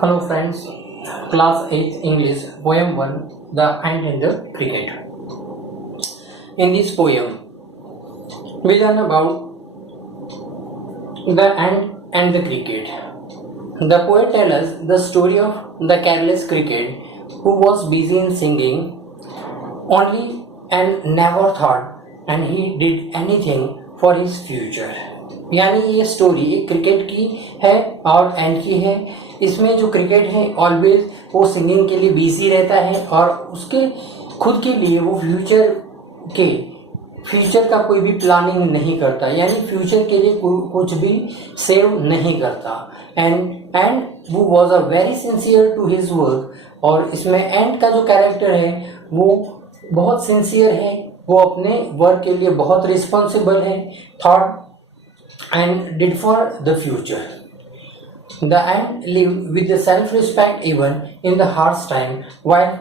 Hello friends, class 8 English, poem 1, The Ant and the Cricket. In this poem, we learn about the ant and the cricket. The poet tells us the story of the careless cricket who was busy in singing only and never thought and he did anything for his future. यानी ये story एक cricket की है और and की है। इसमें जो क्रिकेट है ऑलवेज वो सिंगिंग के लिए बिजी रहता है और उसके खुद के लिए वो फ्यूचर का कोई भी प्लानिंग नहीं करता, यानी फ्यूचर के लिए कुछ भी सेव नहीं करता। एंड वो was a very sincere to his work. और इसमें एंड का जो कैरेक्टर है वो बहुत सिंसियर है, वो अपने वर्क के लिए बहुत रिस्पॉन्सिबल है, thought and did for the future. The ant lived with the self-respect even in the harsh time, while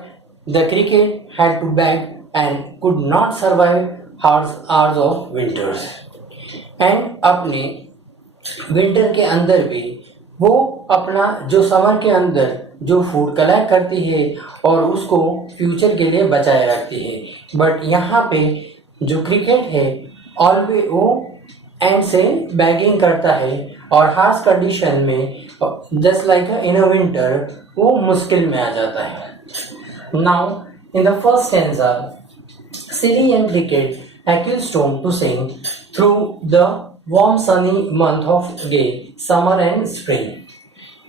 the cricket had to beg and could not survive harsh hours of winters. And अपने winter के अंदर भी वो अपना जो summer के अंदर जो फूड कलेक्ट करती है और उसको फ्यूचर के लिए बचाए रखती है। बट यहाँ पे जो क्रिकेट है ऑलवेज वो एंड से बैगिंग करता है और हार्श कंडीशन में just like in a winter वो मुश्किल में आ जाता है। Now in the first stanza, silly and cricket accused Tom to sing through the warm sunny month of gay summer and spring,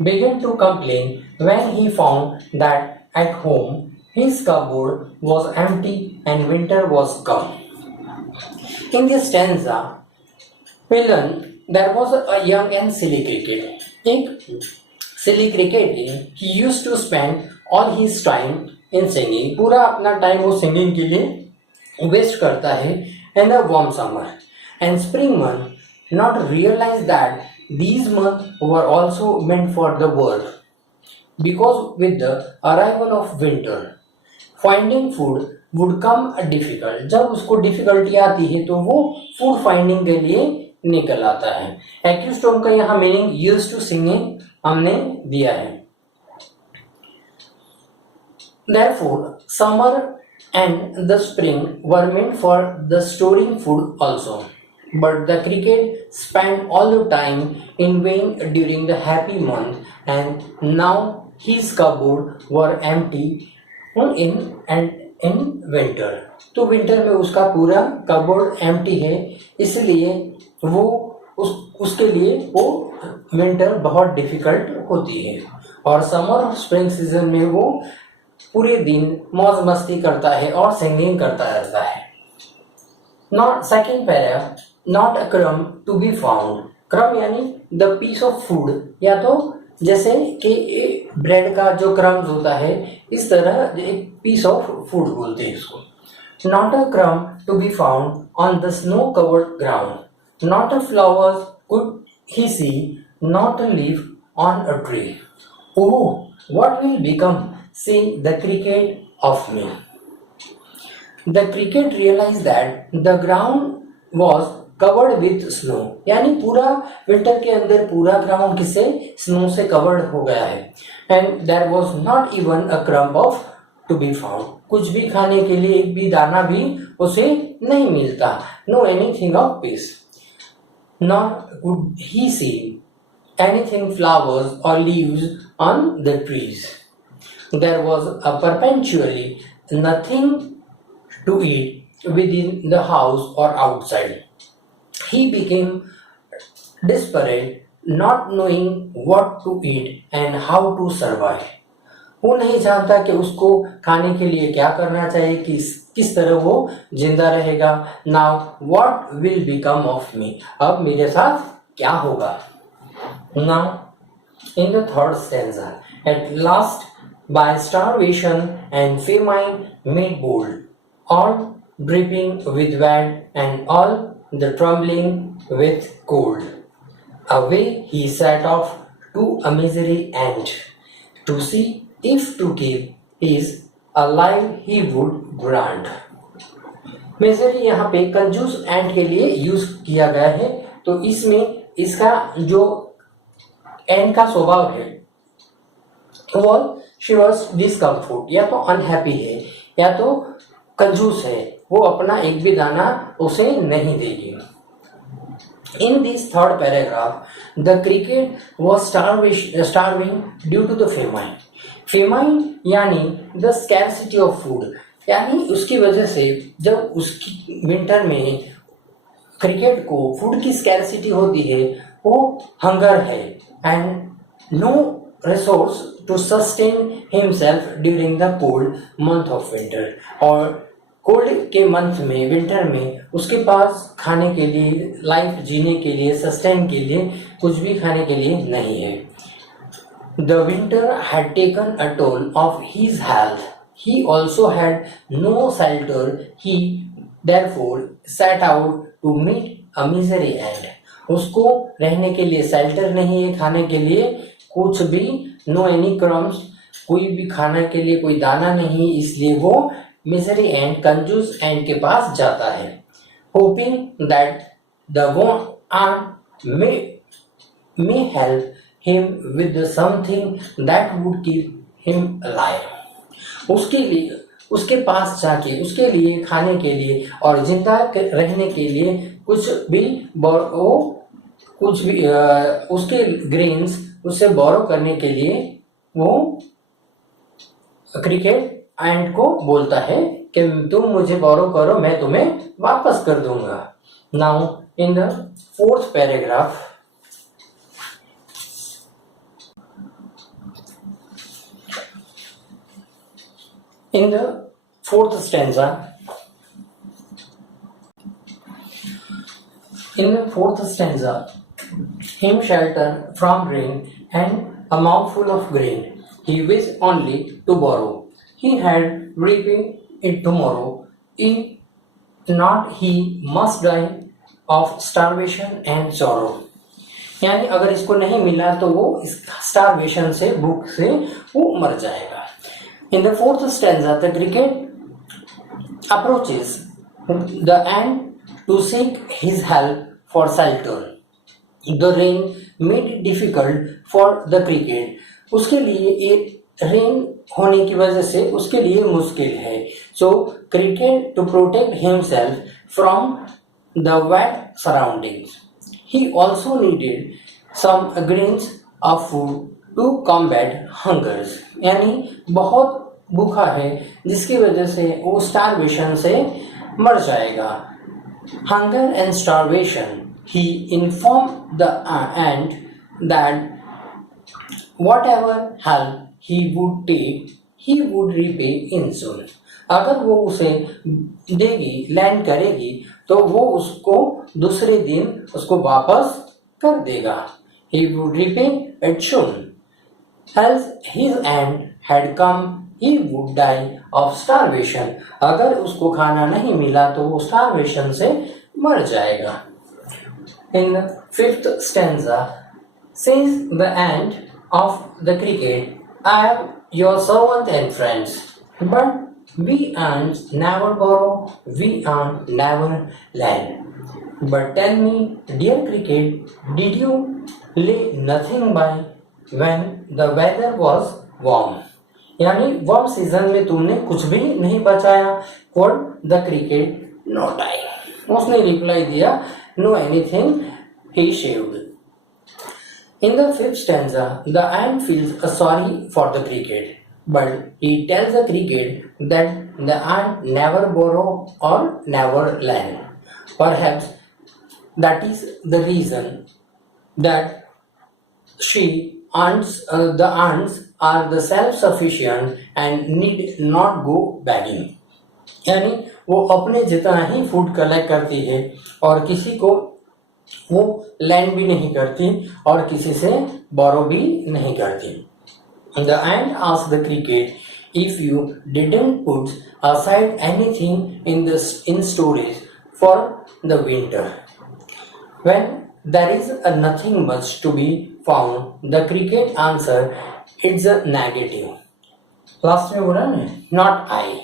began to complain when he found that at home his cupboard was empty and winter was come. In this stanza, we learn there was a young and silly cricket. एक silly cricket है, he used to spend all his time in singing. पूरा अपना time वो singing के लिए waste करता है in the warm summer and spring month, not realize that these months were also meant for the work, because with the arrival of winter finding food would come difficult. जब उसको difficulty आती है तो वो food finding के लिए निकल आता है। एक्यूज टॉम का यहाँ मीनिंग यूज्ड टू सिंगिंग हमने दिया है। Therefore, summer and the spring were meant for the storing food also, but the cricket spent all the time in vain during the happy month, and now his cupboard were empty in winter. तो winter में उसका पूरा cupboard empty है, इसलिए वो उसके लिए वो विंटर बहुत डिफिकल्ट होती है। और समर और स्प्रिंग सीजन में वो पूरे दिन मौज मस्ती करता है और सिंगिंग करता रहता है। Not second para, not a crumb to be found. क्रम यानी द पीस ऑफ फूड, या तो जैसे कि ब्रेड का जो क्रम्स होता है इस तरह एक पीस ऑफ फूड बोलते हैं इसको। Not a crumb to be found on the snow covered ground, not a flower could he see, not a leaf on a tree. Oh, what will become, say, the cricket of me? The cricket realized that the ground was covered with snow. यानी पूरा winter के अंदर पूरा ground किसे snow से covered हो गया है। And there was not even a crumb of to be found. कुछ भी खाने के लिए एक भी दाना भी उसे नहीं मिलता। No anything of peace. Nor could he see anything flowers or leaves on the trees. There was a perpetually nothing to eat within the house or outside. He became desperate, not knowing what to eat and how to survive. वो नहीं जानता कि उसको खाने के लिए क्या करना चाहिए, किस तरह वो जिंदा रहेगा। Now what will become of me, अब मेरे साथ क्या होगा। Now in the third stanza, at last by starvation and famine made bold, all dripping with wet and all the trembling with cold, away he set off to a misery and to see if to keep is alive he would grant. Misery यहाँ पे कंजूस and के लिए use किया गया है, तो इसमें इसका जो एंड का स्वभाव है वॉल शी वॉज डिस्कम्फर्ट, या तो अनहैप्पी है या तो कंजूस है, वो अपना एक भी दाना उसे नहीं देगी। In this third paragraph, the cricket was starving due to the famine. Famine यानी the scarcity of food, यानी उसकी वजह से जब उसकी विंटर में क्रिकेट को फूड की स्कैरसिटी होती है, वो हंगर है and no resource to sustain himself during the cold month of winter, और कोल्ड के मंथ में विंटर में उसके पास खाने के लिए, लाइफ जीने के लिए, सस्टेन के लिए कुछ भी खाने के लिए नहीं है। The winter had taken a toll of his health, he also had no shelter, he therefore set out to meet a misery ant, उसको रहने के लिए शेल्टर नहीं है, खाने के लिए कुछ भी, नो एनी क्रम्स, कोई भी खाने के लिए कोई दाना नहीं, इसलिए वो मिजरी एंड, कंजूस एंड के पास जाता है। Hoping that the aunt may help him with something that would keep him alive, उसके लिए, उसके पास जाके उसके लिए खाने के लिए और जिंदा रहने के लिए कुछ भी उसके ग्रेन्स उससे बोरो करने के लिए वो क्रिकेट एंड को बोलता है कि तुम मुझे बोरो करो, मैं तुम्हें वापस कर दूंगा। Now in the fourth paragraph, in the fourth stanza, him shelter from rain and a mouthful of grain, he wished only to borrow, he had reaping it tomorrow, if not he must die of starvation and sorrow, यानी अगर इसको नहीं मिला तो वो इस starvation से, भूख से वो मर जाएगा। In the fourth stanza, the cricket approaches the ant to seek his help for shelter. The rain made it difficult for the cricket. उसके लिए एक रेन होने की वजह से उसके लिए मुश्किल है। So cricket to protect himself from the wet surroundings. He also needed some grains of food to combat hungers, यानी बहुत भूखा है जिसकी वजह से वो स्टारवेशन से मर जाएगा। Hunger and starvation, he informed the ant that whatever help he would take, he would repay in soon. अगर वो उसे देगी, लैंड करेगी, तो वो उसको दूसरे दिन उसको वापस कर देगा। He would repay it soon. As his end had come, he would die of starvation. अगर उसको खाना नहीं मिला तो वो starvation से मर जाएगा। In the fifth stanza, says the ant of the cricket, I am your servant and friends, but we ants never borrow, we ants never lend. But tell me, dear cricket, did you lay nothing by when the weather was warm? यानी warm season में तुमने कुछ भी नहीं बचाया। Could the cricket not die? उसने reply दिया, no anything he shaved. In the fifth stanza, the ant feels sorry for the cricket, but he tells the cricket that the ant never borrow or never lend. Perhaps that is the reason that the ants are the self-sufficient and need not go begging. यानी वो अपने जितना ही food collect करती है और किसी को वो लैंड भी नहीं करती और किसी से बोरो भी नहीं करती। The ant asked the cricket, if you didn't put aside anything in storage for the winter, when there is nothing much to be found, the cricket answered, it's a negative. Last में बोला ना, not I.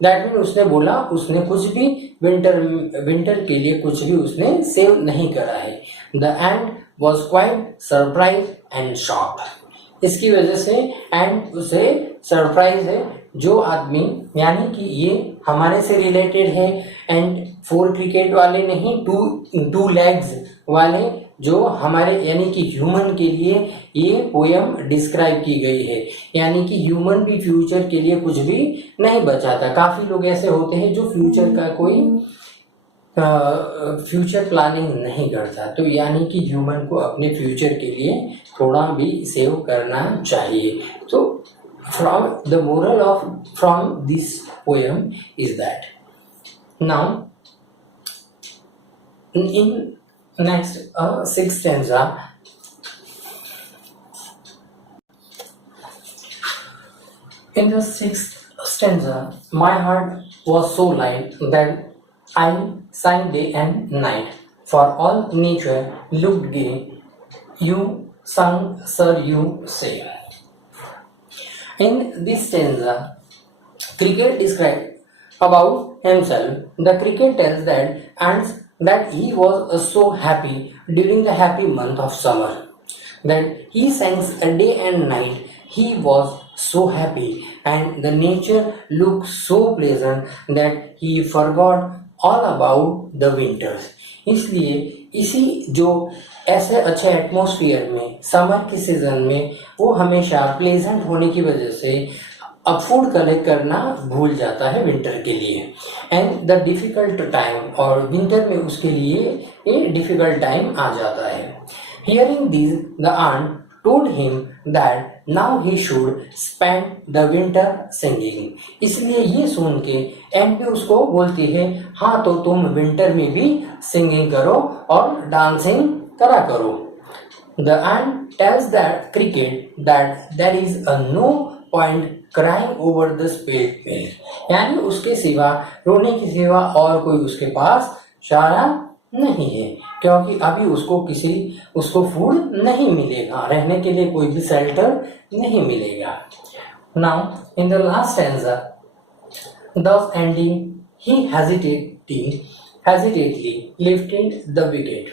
That mean उसने बोला उसने कुछ भी winter के लिए कुछ भी उसने सेव नहीं करा है। The end was quite surprise and shocked, इसकी वजह से एंड उसे सरप्राइज है जो आदमी, यानी कि ये हमारे से रिलेटेड है एंड 4 क्रिकेट वाले नहीं, 2 लेग्स वाले जो हमारे यानी कि ह्यूमन के लिए ये पोयम डिस्क्राइब की गई है। यानी कि ह्यूमन भी फ्यूचर के लिए कुछ भी नहीं बचाता। काफ़ी लोग ऐसे होते हैं जो फ्यूचर का कोई फ्यूचर प्लानिंग नहीं करता, तो यानी कि ह्यूमन को अपने फ्यूचर के लिए थोड़ा भी सेव करना चाहिए। तो from the moral of from this poem is that now in next 6th stanza, in the 6th stanza, my heart was so light that I sang day and night, for all nature looked gay, you sung, sir, you say. In this stanza, Cricket described about himself. The Cricket tells that he was so happy during the happy month of summer, that he sang a day and night. He was so happy and the nature looked so pleasant that he forgot all about the winters. इसलिए इसी जो ऐसे अच्छे atmosphere में summer के season में वो हमेशा प्लेजेंट होने की वजह से अब फूड कलेक्ट करना भूल जाता है विंटर के लिए, एंड द डिफिकल्ट टाइम, और विंटर में उसके लिए ये डिफिकल्ट टाइम आ जाता है। Hearing this the ant told him that now he should spend the winter singing. इसलिए ये सुन के एंड पे उसको बोलती है हाँ तो तुम विंटर में भी सिंगिंग करो और डांसिंग करा करो। The aunt tells that Cricket that there is a no point crying over the spilled milk, यानी उसके सिवा रोने के सिवा और कोई उसके पास चारा नहीं है, क्योंकि अभी उसको फूड नहीं मिलेगा, रहने के लिए कोई भी शेल्टर नहीं मिलेगा। Now in the last stanza, thus ending, he hesitantly lifted the wicket,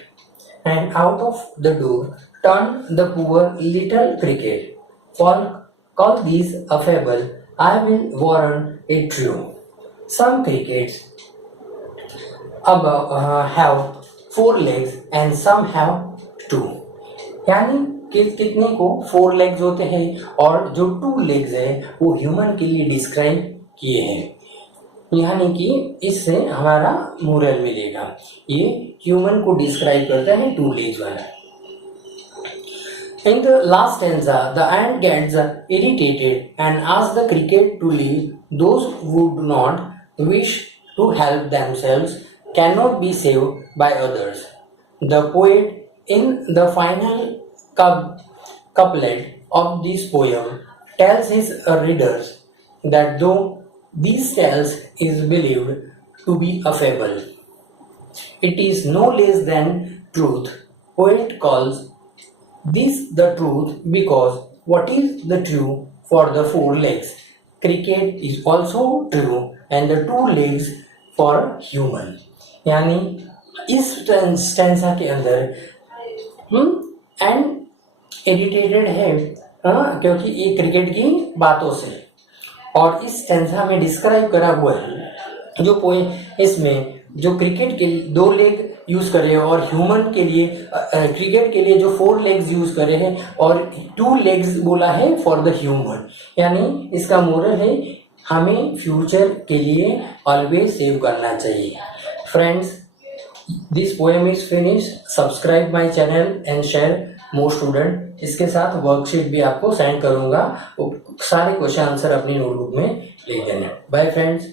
and out of the door turned the poor little Cricket. Call this a fable, I will warrant it true. Some crickets have 4 legs and some have 2. यानी कितने को 4 legs होते हैं और जो 2 legs है वो human के लिए डिस्क्राइब किए हैं। यानी कि इससे हमारा मोरल मिलेगा, ये ह्यूमन को डिस्क्राइब करता है 2 legs वाला। In the last stanza, the ant gets irritated and asks the Cricket to leave. Those who do not wish to help themselves cannot be saved by others. The poet, in the final couplet of this poem, tells his readers that though these tales is believed to be a fable, it is no less than truth. Poet calls this the truth because what is the true for the 4 legs? Cricket is also true and the 2 legs for human. यानी इस स्टेंसा के अंदर and irritated है क्योंकि ये cricket की बातों से, और इस स्टेंसा में डिस्क्राइब करा हुआ है जो पोएम, इसमें जो क्रिकेट के 2 लेग यूज करे हैं और ह्यूमन के लिए क्रिकेट के लिए जो 4 लेग्स यूज करे हैं और 2 लेग्स बोला है फॉर द ह्यूमन। यानी इसका मोरल है हमें फ्यूचर के लिए ऑलवेज सेव करना चाहिए। Friends, this poem is finish. Subscribe my channel and share more student. इसके साथ वर्कशीट भी आपको सेंड करूंगा, सारे क्वेश्चन आंसर अपनी नोटबुक में लिख देना। Bye friends.